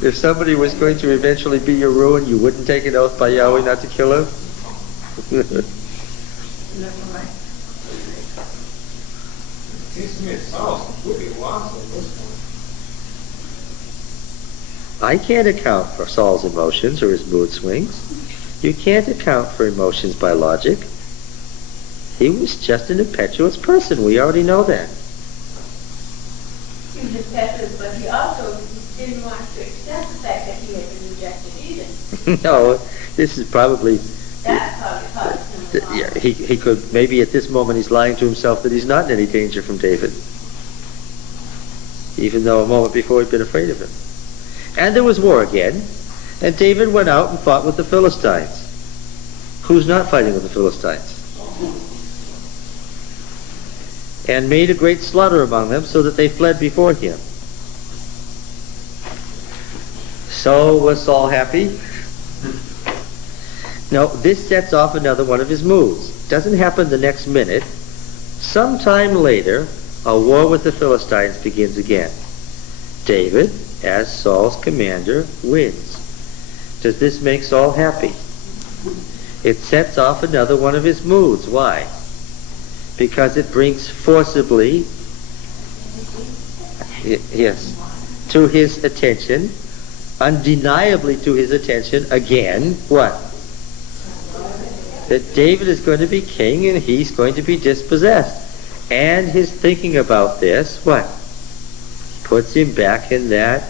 If somebody was going to eventually be your ruin, you wouldn't take an oath by Yahweh not to kill him? Never mind. Seems to me it sounds completely lost at this point. I can't account for Saul's emotions or his mood swings. You can't account for emotions by logic. He was just an impetuous person. We already know that. He was impetuous, but he also didn't want to accept the fact that he had been rejected either. No, this is probably... That's how it caused him to Yeah, he could, maybe at this moment he's lying to himself that he's not in any danger from David. Even though a moment before he'd been afraid of him. And there was war again. And David went out and fought with the Philistines. Who's not fighting with the Philistines? And made a great slaughter among them, so that they fled before him. So was Saul happy? No, this sets off another one of his moods. Doesn't happen the next minute. Sometime later, a war with the Philistines begins again. David, as Saul's commander, wins. Does this make Saul happy? It sets off another one of his moods. Why? Because it brings forcibly, yes, to his attention, undeniably to his attention, again, what? That David is going to be king and he's going to be dispossessed. And his thinking about this, what? Puts him back in that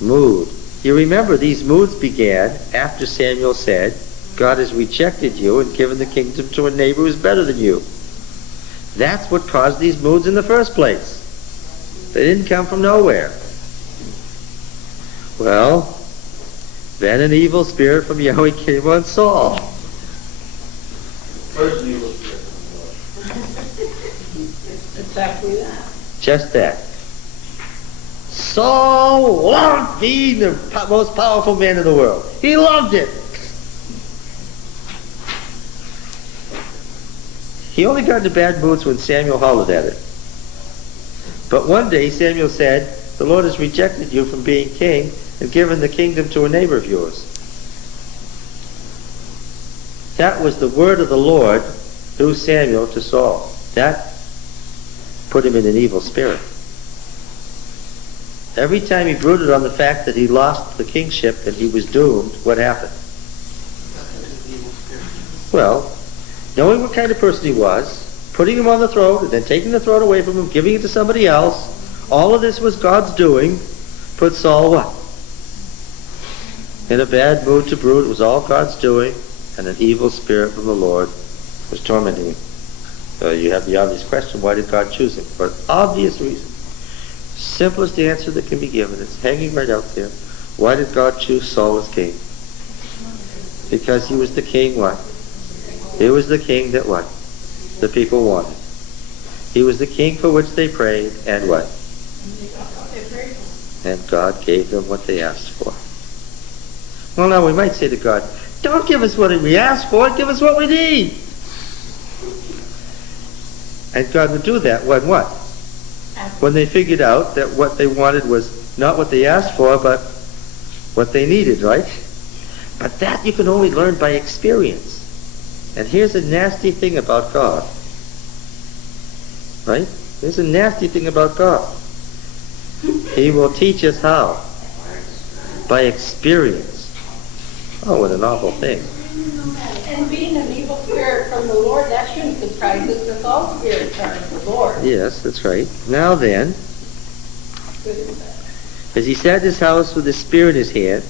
mood. You remember these moods began after Samuel said, God has rejected you and given the kingdom to a neighbor who's better than you. That's what caused these moods in the first place. They didn't come from nowhere. Well, then an evil spirit from Yahweh came on Saul. First evil spirit from Exactly that. Just that. Saul loved being the most powerful man in the world. He loved it. He only got into bad moods when Samuel hollered at it. But one day Samuel said, the Lord has rejected you from being king and given the kingdom to a neighbor of yours. That was the word of the Lord through Samuel to Saul. That put him in an evil spirit. Every time he brooded on the fact that he lost the kingship and he was doomed, what happened? Well, knowing what kind of person he was, putting him on the throne and then taking the throne away from him, giving it to somebody else, all of this was God's doing, put Saul what? In a bad mood to brood. It was all God's doing, and an evil spirit from the Lord was tormenting him. You have the obvious question, why did God choose him? For an obvious reason. Simplest answer that can be given. It's hanging right out there. Why did God choose Saul as king? Because he was the king what? He was the king that what? The people wanted. He was the king for which they prayed, and what? And God gave them what they asked for. Well, now we might say to God, don't give us what we asked for, give us what we need. And God would do that when what? When they figured out that what they wanted was not what they asked for, but what they needed, right? But that you can only learn by experience. And here's a nasty thing about God. Right? There's a nasty thing about God. He will teach us how? By experience. Oh, what an awful thing. And being an evil spirit from the Lord, that shouldn't surprise us if all spirits are of the Lord. Yes, that's right. Now then, Good and bad. as he sat in his house with his spear in his hand,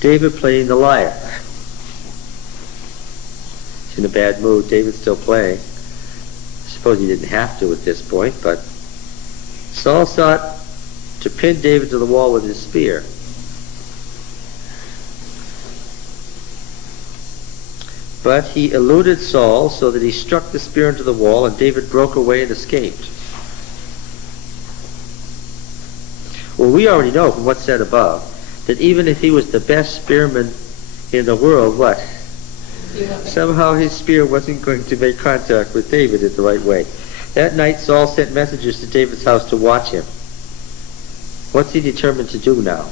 David playing the lyre. He's in a bad mood. David's still playing. I suppose he didn't have to at this point, but Saul sought to pin David to the wall with his spear. But he eluded Saul so that he struck the spear into the wall, and David broke away and escaped. Well, we already know from what's said above that even if he was the best spearman in the world, what? Somehow his spear wasn't going to make contact with David in the right way. That night Saul sent messengers to David's house to watch him. What's he determined to do now?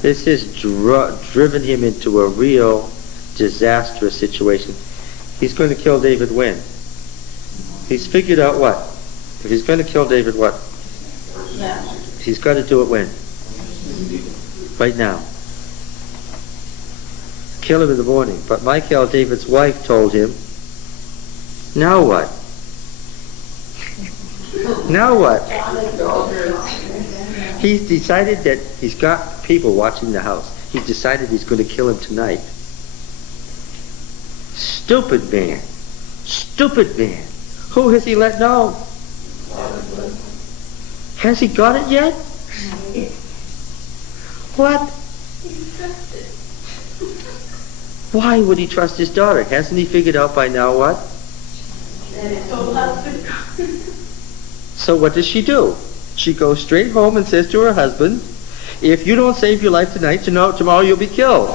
This has driven him into a real disastrous situation. He's going to kill David when? He's figured out what? If he's going to kill David, what? Now. He's got to do it when? Right now. Kill him in the morning. But Michal, David's wife, told him, now what? Now what? He's decided that he's got people watching the house. He's decided he's going to kill him tonight. Stupid man. Stupid man. Who has he let know? Has he got it yet? What? Why would he trust his daughter? Hasn't he figured out by now what? So what does she do? She goes straight home and says to her husband, if you don't save your life tonight, tomorrow you'll be killed.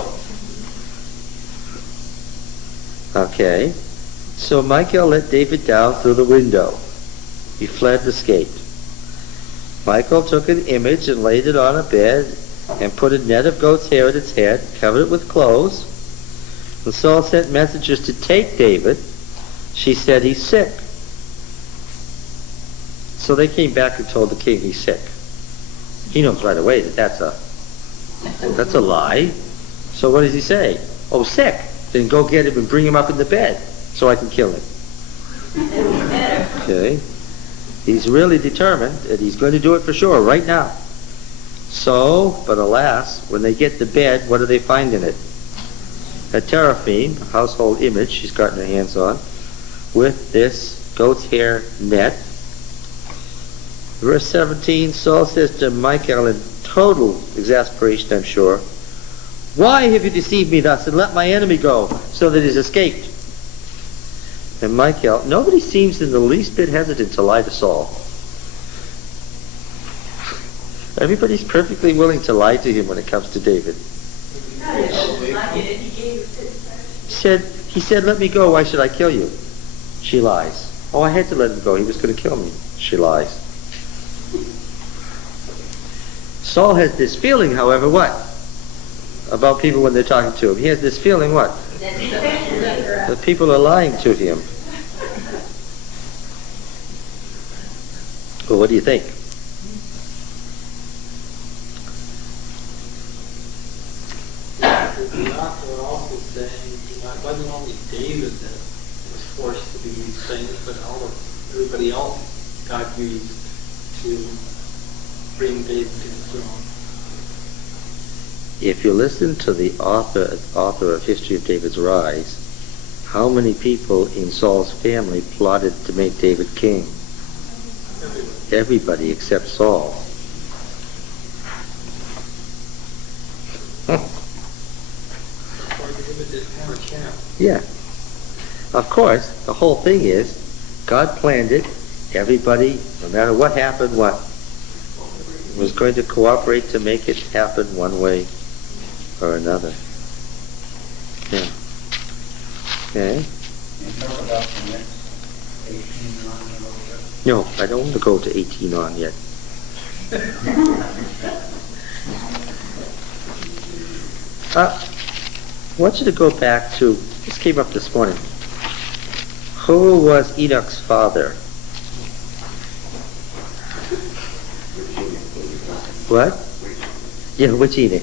Okay. So Michal let David down through the window. He fled and escaped. Michal took an image and laid it on a bed and put a net of goat's hair at its head, covered it with clothes. And Saul sent messengers to take David. She said he's sick. So they came back and told the king he's sick. He knows right away that that's a lie. So what does he say? Oh, sick. Then go get him and bring him up in the bed so I can kill him. Okay. He's really determined that he's going to do it for sure right now. So, but alas, when they get the bed, what do they find in it? A teraphim, a household image she's gotten her hands on, with this goat's hair net. Verse 17, Saul says to Michal in total exasperation, I'm sure, why have you deceived me thus and let my enemy go so that he's escaped? And Michal, nobody seems in the least bit hesitant to lie to Saul. Everybody's perfectly willing to lie to him when it comes to David. He said, let me go, why should I kill you? She lies. Oh, I had to let him go, he was going to kill me. She lies. Saul has this feeling, however, what? About people when they're talking to him. He has this feeling, what? That people are lying to him. Well, what do you think? The author also saying, it wasn't only David that was forced to do these things, but everybody else got used to bring David to the throne. If you listen to the author of History of David's Rise, how many people in Saul's family plotted to make David king? Everybody except Saul. Yeah. Of course, the whole thing is, God planned it. Everybody, no matter what happened, what was going to cooperate to make it happen one way or another. Yeah. Okay. You talk about the next 18 on a little bit. No, I don't want to go to 18 on yet. I want you to go back to, this came up this morning. Who was Enoch's father? What? Yeah, which Enoch?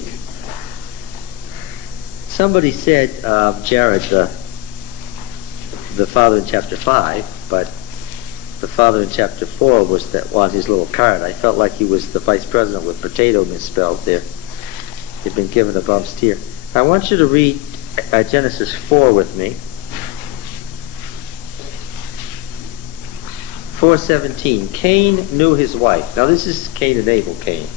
Somebody said Jared, the father in chapter 5, but the father in chapter 4 was that on his little card. I felt like he was the vice president with potato misspelled there. He'd been given a bump steer. I want you to read Genesis 4 with me. 4:17. Cain knew his wife. Now this is Cain and Abel, Cain.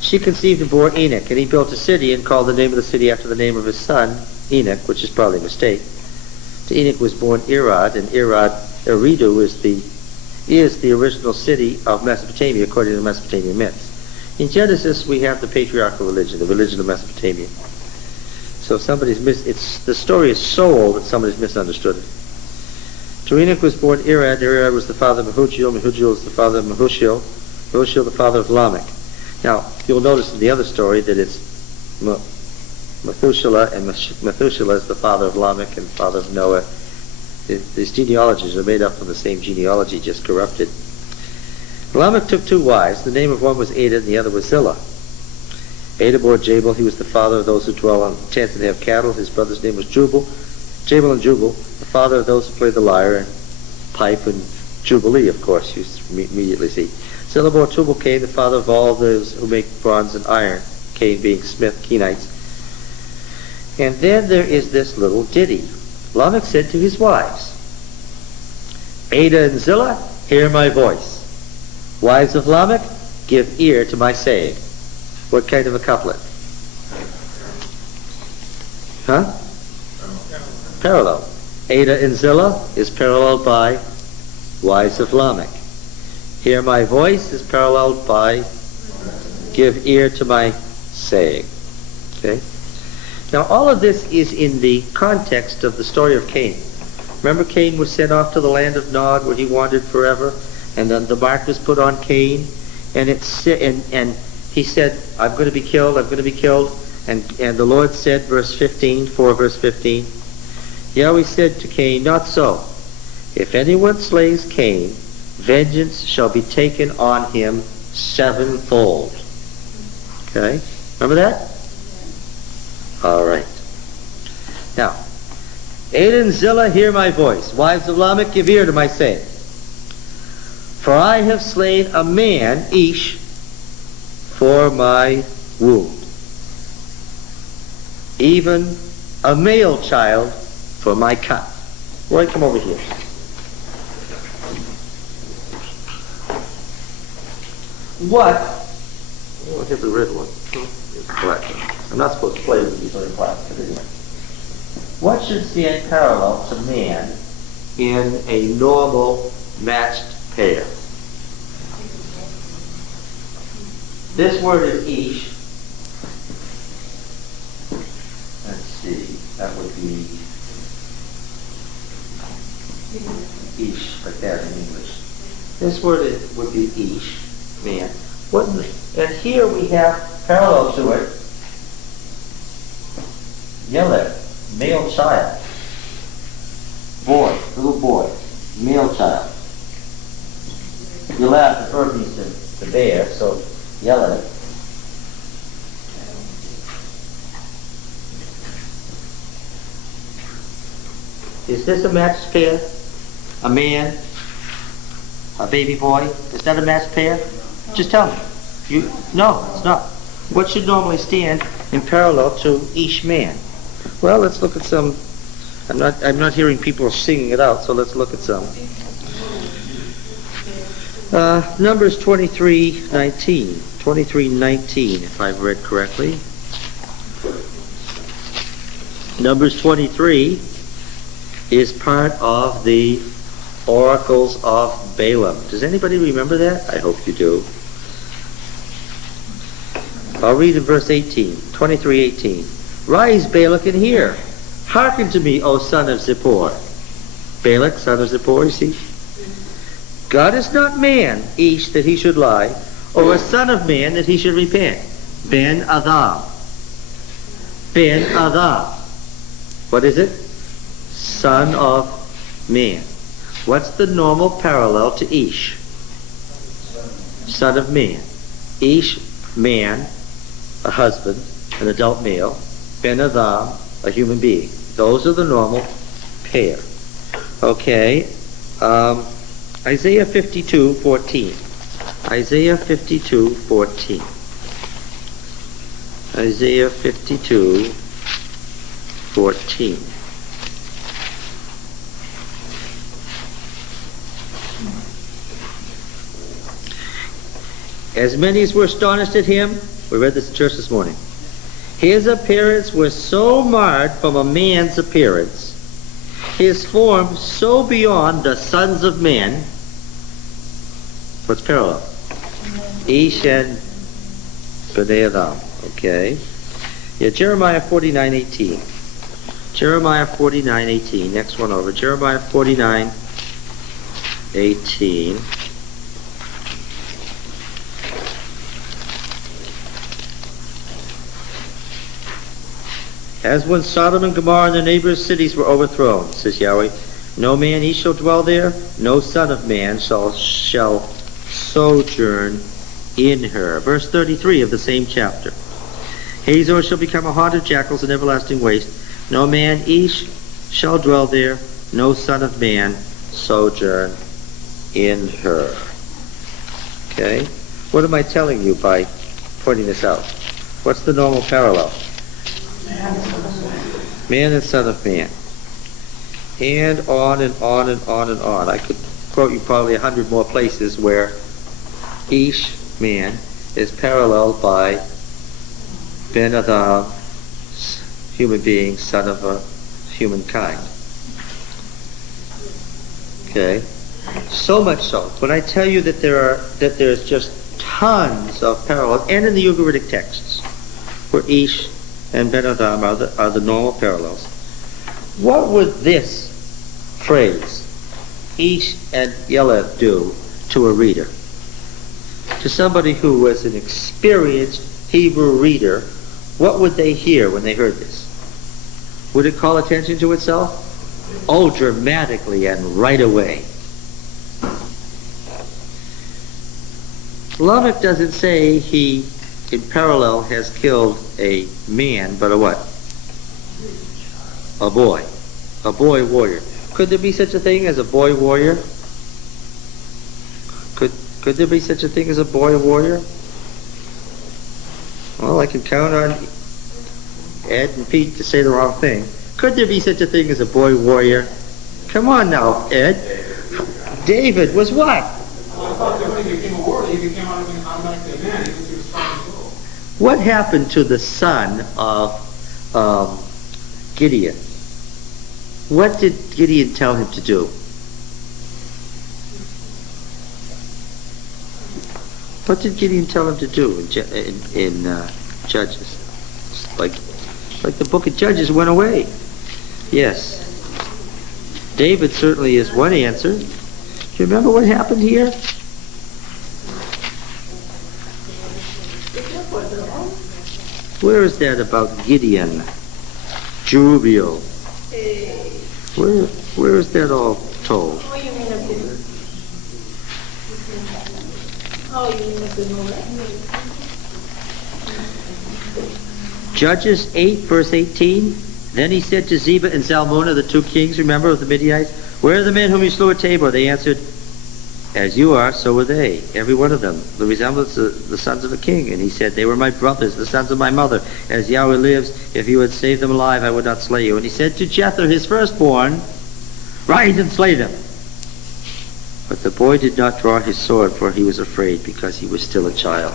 She conceived and bore Enoch, and he built a city and called the name of the city after the name of his son, Enoch, which is probably a mistake. To Enoch was born Irad, and Eridu is the original city of Mesopotamia, according to the Mesopotamian myths. In Genesis, we have the patriarchal religion, the religion of Mesopotamia. So the story is so old that somebody's misunderstood it. To Enoch was born Irad. Irad was the father of Mehujael. Mehujael was the father of Mahushiel. Mahushiel the father of Lamech. Now, you'll notice in the other story that it's Methuselah, and Methuselah is the father of Lamech and father of Noah. These genealogies are made up from the same genealogy, just corrupted. Lamech took 2 wives. The name of one was Ada and the other was Zillah. Ada bore Jabal. He was the father of those who dwell on tents and have cattle. His brother's name was Jubal. Jabal and Jubal, the father of those who play the lyre and pipe, and Jubilee, of course, you immediately see. Zillah bore Tubal Cain, the father of all those who make bronze and iron, Cain being smith, Kenites. And then there is this little ditty. Lamech said to his wives, Ada and Zillah, hear my voice. Wives of Lamech, give ear to my saying. What kind of a couplet? Huh? Parallel. Ada and Zillah is paralleled by wives of Lamech. Hear my voice is paralleled by give ear to my saying. Okay? Now all of this is in the context of the story of Cain. Remember, Cain was sent off to the land of Nod where he wandered forever, and then the mark was put on Cain, and he said, I'm going to be killed, I'm going to be killed. And the Lord said, verse 15, verse 15, Yahweh said to Cain, not so. If anyone slays Cain, vengeance shall be taken on him 7-fold. Okay? Remember that? All right. Now, Ada and Zillah, hear my voice. Wives of Lamech, give ear to my saying. For I have slain a man, Ish, for my wound. Even a male child for my cut. Roy, come over here. What? Oh, here's the red one. Here's the black one. I'm not supposed to play with these other black, but anyway. What should stand parallel to man in a normal matched pair? This word is Ish. Let's see, that would be Ish, like that in English. This word would be Ish, man. And here we have parallel to it, Yeled, male child. Boy, little boy, male child. Yeled, the verb means to bear, so Yeled. Is this a matched pair? A man, a baby boy? Is that a matched pair? Just tell me. No, it's not. What should normally stand in parallel to Ish man? Well, let's look at some. I'm not hearing people singing it out, so let's look at some. Numbers 23:19. 23:19, if I've read correctly. Numbers 23 is part of the oracles of Balaam. Does anybody remember that? I hope you do. I'll read in verse 18, 23:18. Rise, Balak, and hear. Hearken to me, O son of Zippor. Balak, son of Zippor, you see? God is not man, Ish, that he should lie, or a son of man that he should repent. Ben Adam. Ben Adam. What is it? Son of man. What's the normal parallel to Ish? Son of man. Ish, man, a husband, an adult male. Ben Adam, a human being. Those are the normal pair. Okay. Isaiah 52:14. Isaiah 52:14. Isaiah 52:14. As many as were astonished at him, we read this in church this morning, his appearance was so marred from a man's appearance, his form so beyond the sons of men. What's parallel? Ish and B'nai Adam. Okay. Yeah, Jeremiah 49:18. Jeremiah 49:18. Next one over. Jeremiah 49:18. 18. As when Sodom and Gomorrah and their neighbors' cities were overthrown, says Yahweh, no man he shall dwell there, no son of man shall sojourn in her. Verse 33 of the same chapter. Hazor shall become a haunt of jackals and everlasting waste. No man each shall dwell there, no son of man sojourn in her. Okay? What am I telling you by pointing this out? What's the normal parallel? Man and son of man. And on and on and on and on. I could quote you probably 100 more places where each man is paralleled by Ben Adam, human being, son of a humankind. Okay? So much so. When I tell you that there's just tons of parallels, and in the Ugaritic texts, where Ish and Ben Adam are the normal parallels, what would this phrase, Ish and Yeleth, do to a reader? To somebody who was an experienced Hebrew reader, what would they hear when they heard this? Would it call attention to itself? Oh, dramatically and right away. Lamech doesn't say he, in parallel, has killed a man, but a what? A boy. A boy warrior. Could there be such a thing as a boy warrior? Could there be such a thing as a boy warrior? Well, I can count on Ed and Pete to say the wrong thing. Could there be such a thing as a boy warrior? Come on now, Ed. David was what? Well, I thought that when he became a warrior, he became automatically a man, even if he was 5 years old. What happened to the son of Gideon? What did Gideon tell him to do? What did Gideon tell him to do in Judges? Like the book of Judges went away. Yes. David certainly is one answer. Do you remember what happened here? Where is that about Gideon? Jerubbaal. Where is that all told? Oh, you mean a good. Oh, you mean a good moment. Judges 8, verse 18. Then he said to Zebah and Zalmunna, the two kings, remember, of the Midianites, where are the men whom you slew at Tabor? They answered, as you are, so were they, every one of them, the resemblance of the sons of a king. And he said, they were my brothers, the sons of my mother. As Yahweh lives, if you had saved them alive, I would not slay you. And he said to Jether, his firstborn, rise and slay them. But the boy did not draw his sword, for he was afraid, because he was still a child.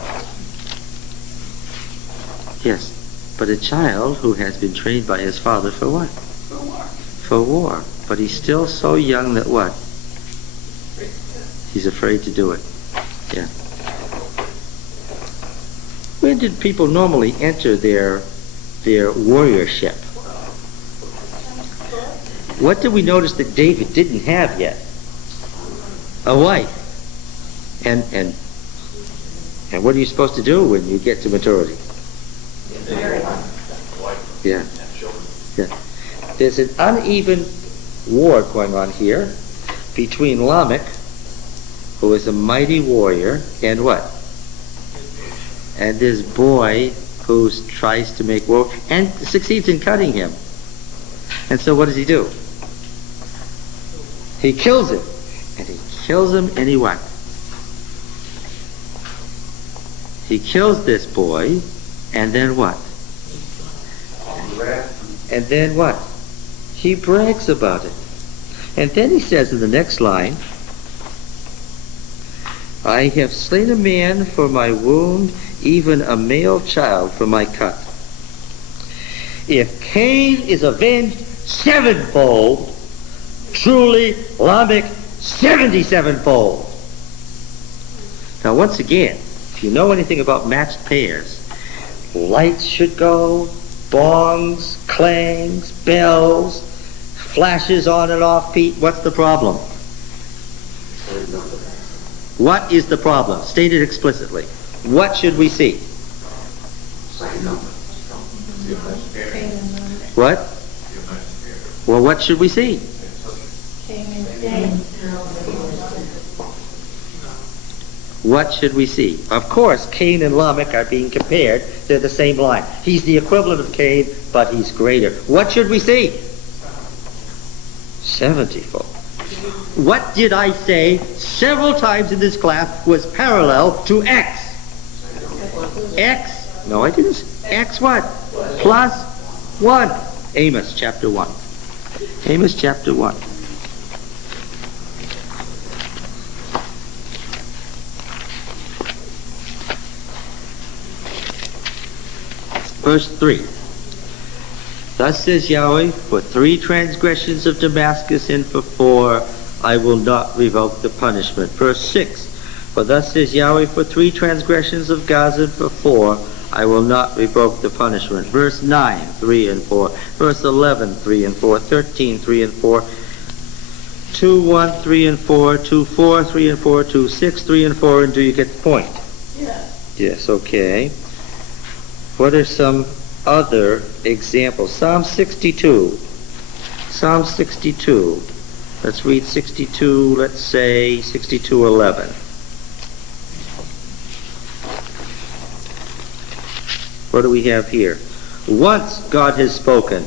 Yes, but a child who has been trained by his father for what? For war. For war. But he's still so young that what? He's afraid to do it. Yeah. When did people normally enter their warriorship? What did we notice that David didn't have yet? A wife. And what are you supposed to do when you get to maturity? Yeah. Yeah. There's an uneven war going on here between Lamech, who is a mighty warrior, and what? And this boy who tries to make war and succeeds in cutting him. And so what does he do? He kills him. And he kills him and he what? He kills this boy, and then what? And then what? He brags about it. And then he says in the next line, I have slain a man for my wound, even a male child for my cut. If Cain is avenged sevenfold, truly Lamech 77-fold. Now once again, if you know anything about matched pairs, lights should go, bongs, clangs, bells, flashes on and off. Pete, what's the problem? What is the problem? State it explicitly. What should we see? What? Well, what should we see? What should we see? Of course, Cain and Lamech are being compared. They're the same line. He's the equivalent of Cain, but he's greater. What should we see? 70-fold. What did I say several times in this class was parallel to X? X? No, I didn't. X what? Plus 1. Amos chapter 1. Amos chapter 1. Verse 3. Thus says Yahweh, for 3 transgressions of Damascus and for 4, I will not revoke the punishment. Verse 6. For thus says Yahweh, for 3 transgressions of Gaza and for 4, I will not revoke the punishment. Verse 9, 3 and 4. Verse 11, 3 and 4. 13, 3 and 4. 2, 1, 3 and 4. 2, 4, 3 and 4. 2, 6, 3 and 4. And do you get the point? Yes. Yes, okay. What are some other examples? Psalm 62. Psalm 62. Let's read 62, let's say 62:11. What do we have here? Once God has spoken.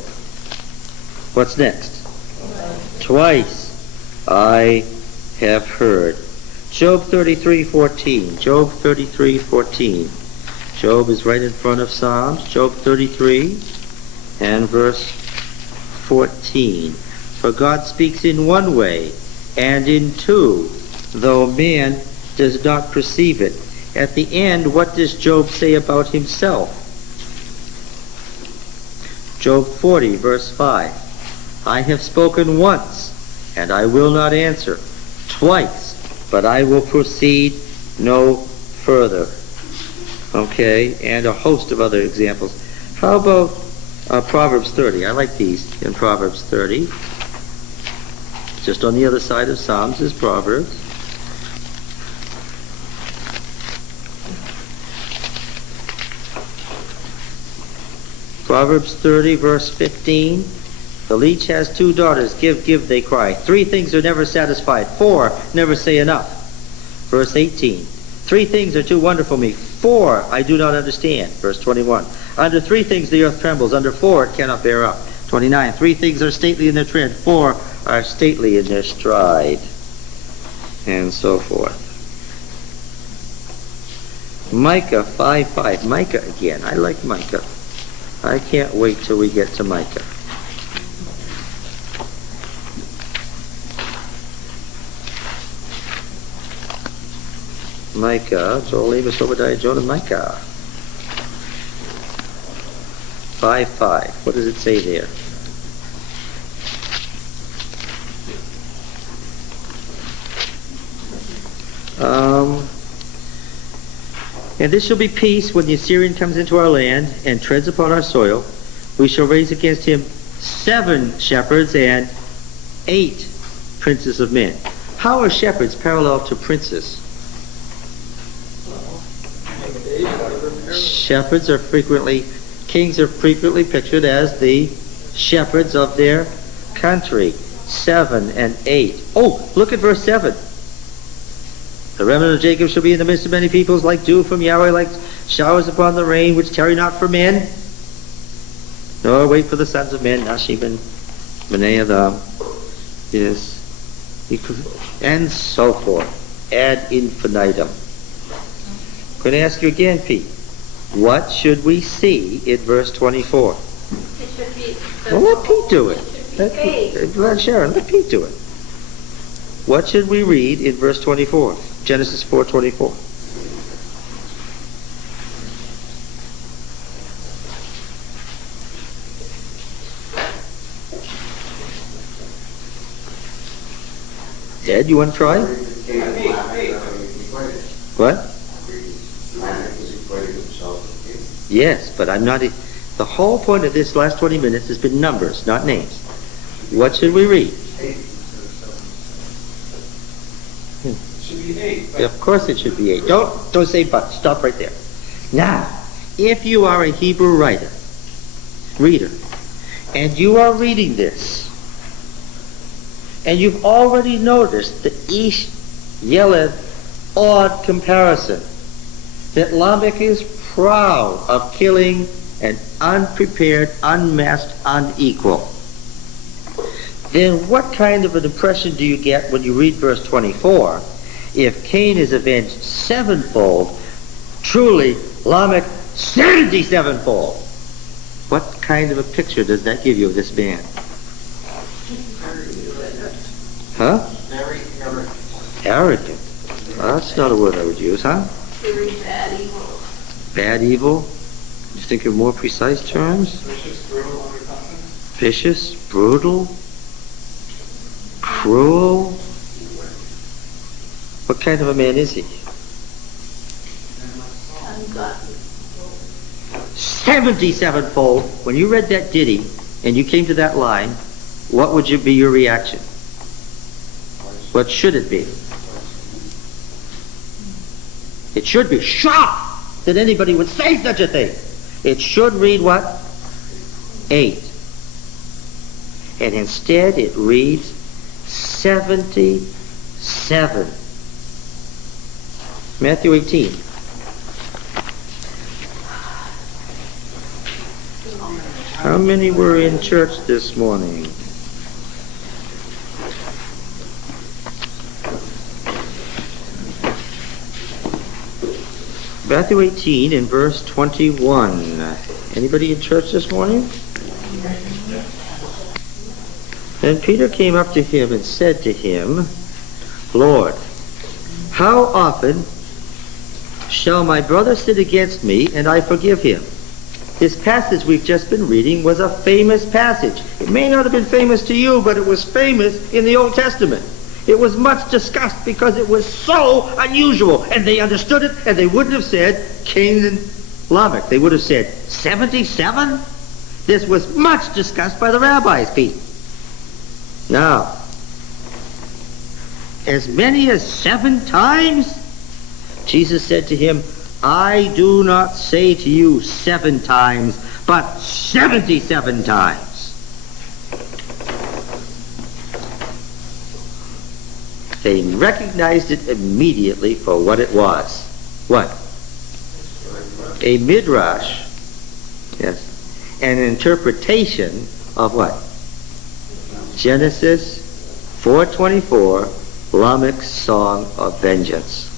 What's next? Twice I have heard. Job 33:14. Job 33:14. Job is right in front of Psalms. Job 33 and verse 14. For God speaks in one way and in two, though man does not perceive it. At the end, what does Job say about himself? Job 40, verse 5. I have spoken once, and I will not answer. Twice, but I will proceed no further. Okay, and a host of other examples. How about Proverbs 30? I like these in Proverbs 30. Just on the other side of Psalms is Proverbs. Proverbs 30, verse 15. The leech has 2 daughters. Give, give, they cry. 3 things are never satisfied. 4 never say enough. Verse 18. 3 things are too wonderful for me. 4 I do not understand. Verse 21. Under 3 things the earth trembles. Under 4 it cannot bear up. 29. 3 things are stately in their tread. 4 are stately in their stride. And so forth. Micah 5:5. Micah again. I like Micah. I can't wait till we get to Micah. Micah, Joel, Amos, Obadiah, Jonah, Micah. 5:5. What does it say there? And this shall be peace when the Assyrian comes into our land and treads upon our soil. We shall raise against him 7 shepherds and 8 princes of men. How are shepherds parallel to princes? Shepherds are frequently, kings are frequently pictured as the shepherds of their country. 7 and 8. Oh, look at verse 7. The remnant of Jacob shall be in the midst of many peoples, like dew from Yahweh, like showers upon the rain, which tarry not for men, nor wait for the sons of men, Nashim and Benaiah. Yes. And so forth. Ad infinitum. I'm going to ask you again, Pete. What should we see in verse 24? It should be. Well, let Pete do it. Let Sharon, let Pete do it. What should we read in verse 24? Genesis 4:24. Ed, you want to try? What? Yes, but I'm not. The whole point of this last 20 minutes has been numbers, not names. What should we read? Should be be 8. But Of course it should be 8. Don't say but. Stop right there. Now, if you are a Hebrew reader, and you are reading this, and you've already noticed the Ish Yeled odd comparison, that Lamech is proud of killing an unprepared, unmasked, unequal, then what kind of an impression do you get when you read verse 24? If Cain is avenged sevenfold, truly Lamech 77-fold. What kind of a picture does that give you of this man? Huh? Very arrogant. Arrogant. Well, that's not a word I would use, huh? Very bad evil. Bad evil? You think of more precise terms? vicious, brutal, unrepentant. Vicious, brutal, cruel. What kind of a man is he? Ungodly. 77-fold. When you read that ditty and you came to that line, what would be your reaction? What should it be? It should be shocked that anybody would say such a thing. It should read what? 8. And instead it reads 77. Matthew 18. How many were in church this morning? Matthew 18 in verse 21. Anybody in church this morning? Then Peter came up to him and said to him, Lord, how often shall my brother sin against me and I forgive him? This passage we've just been reading was a famous passage. It may not have been famous to you, but it was famous in the Old Testament. It was much discussed because it was so unusual, and they understood it, and they wouldn't have said Cain and Lamech. They would have said 77? This was much discussed by the rabbis, Pete. Now, as many as 7 times? Jesus said to him, I do not say to you 7 times, but 77 times. They recognized it immediately for what it was. What? A midrash. Yes. An interpretation of what? Genesis 4:24, Lamech's song of vengeance.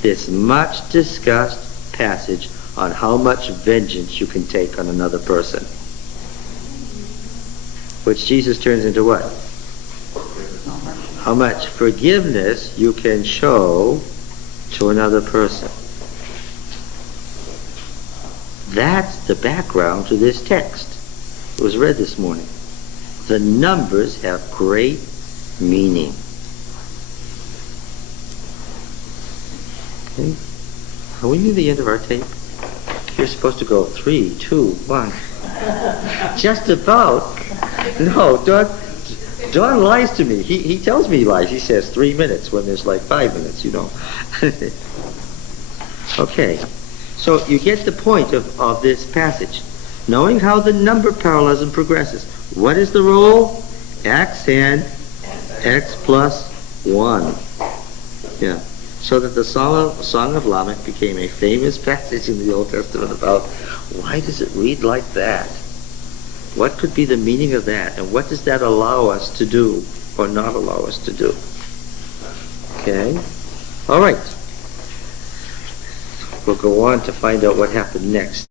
This much discussed passage on how much vengeance you can take on another person, which Jesus turns into what? How much forgiveness you can show to another person. That's the background to this text. It was read this morning. The numbers have great meaning. Okay. Are we near the end of our tape? You're supposed to go 3, 2, 1. Just about. No, Don lies to me. He tells me he lies. He says 3 minutes when there's like 5 minutes, you know. Okay. So you get the point of this passage. Knowing how the number parallelism progresses. What is the role? X and X plus 1. Yeah. So that the Song of Lamech became a famous passage in the Old Testament about why does it read like that? What could be the meaning of that? And what does that allow us to do or not allow us to do? Okay? All right. We'll go on to find out what happened next.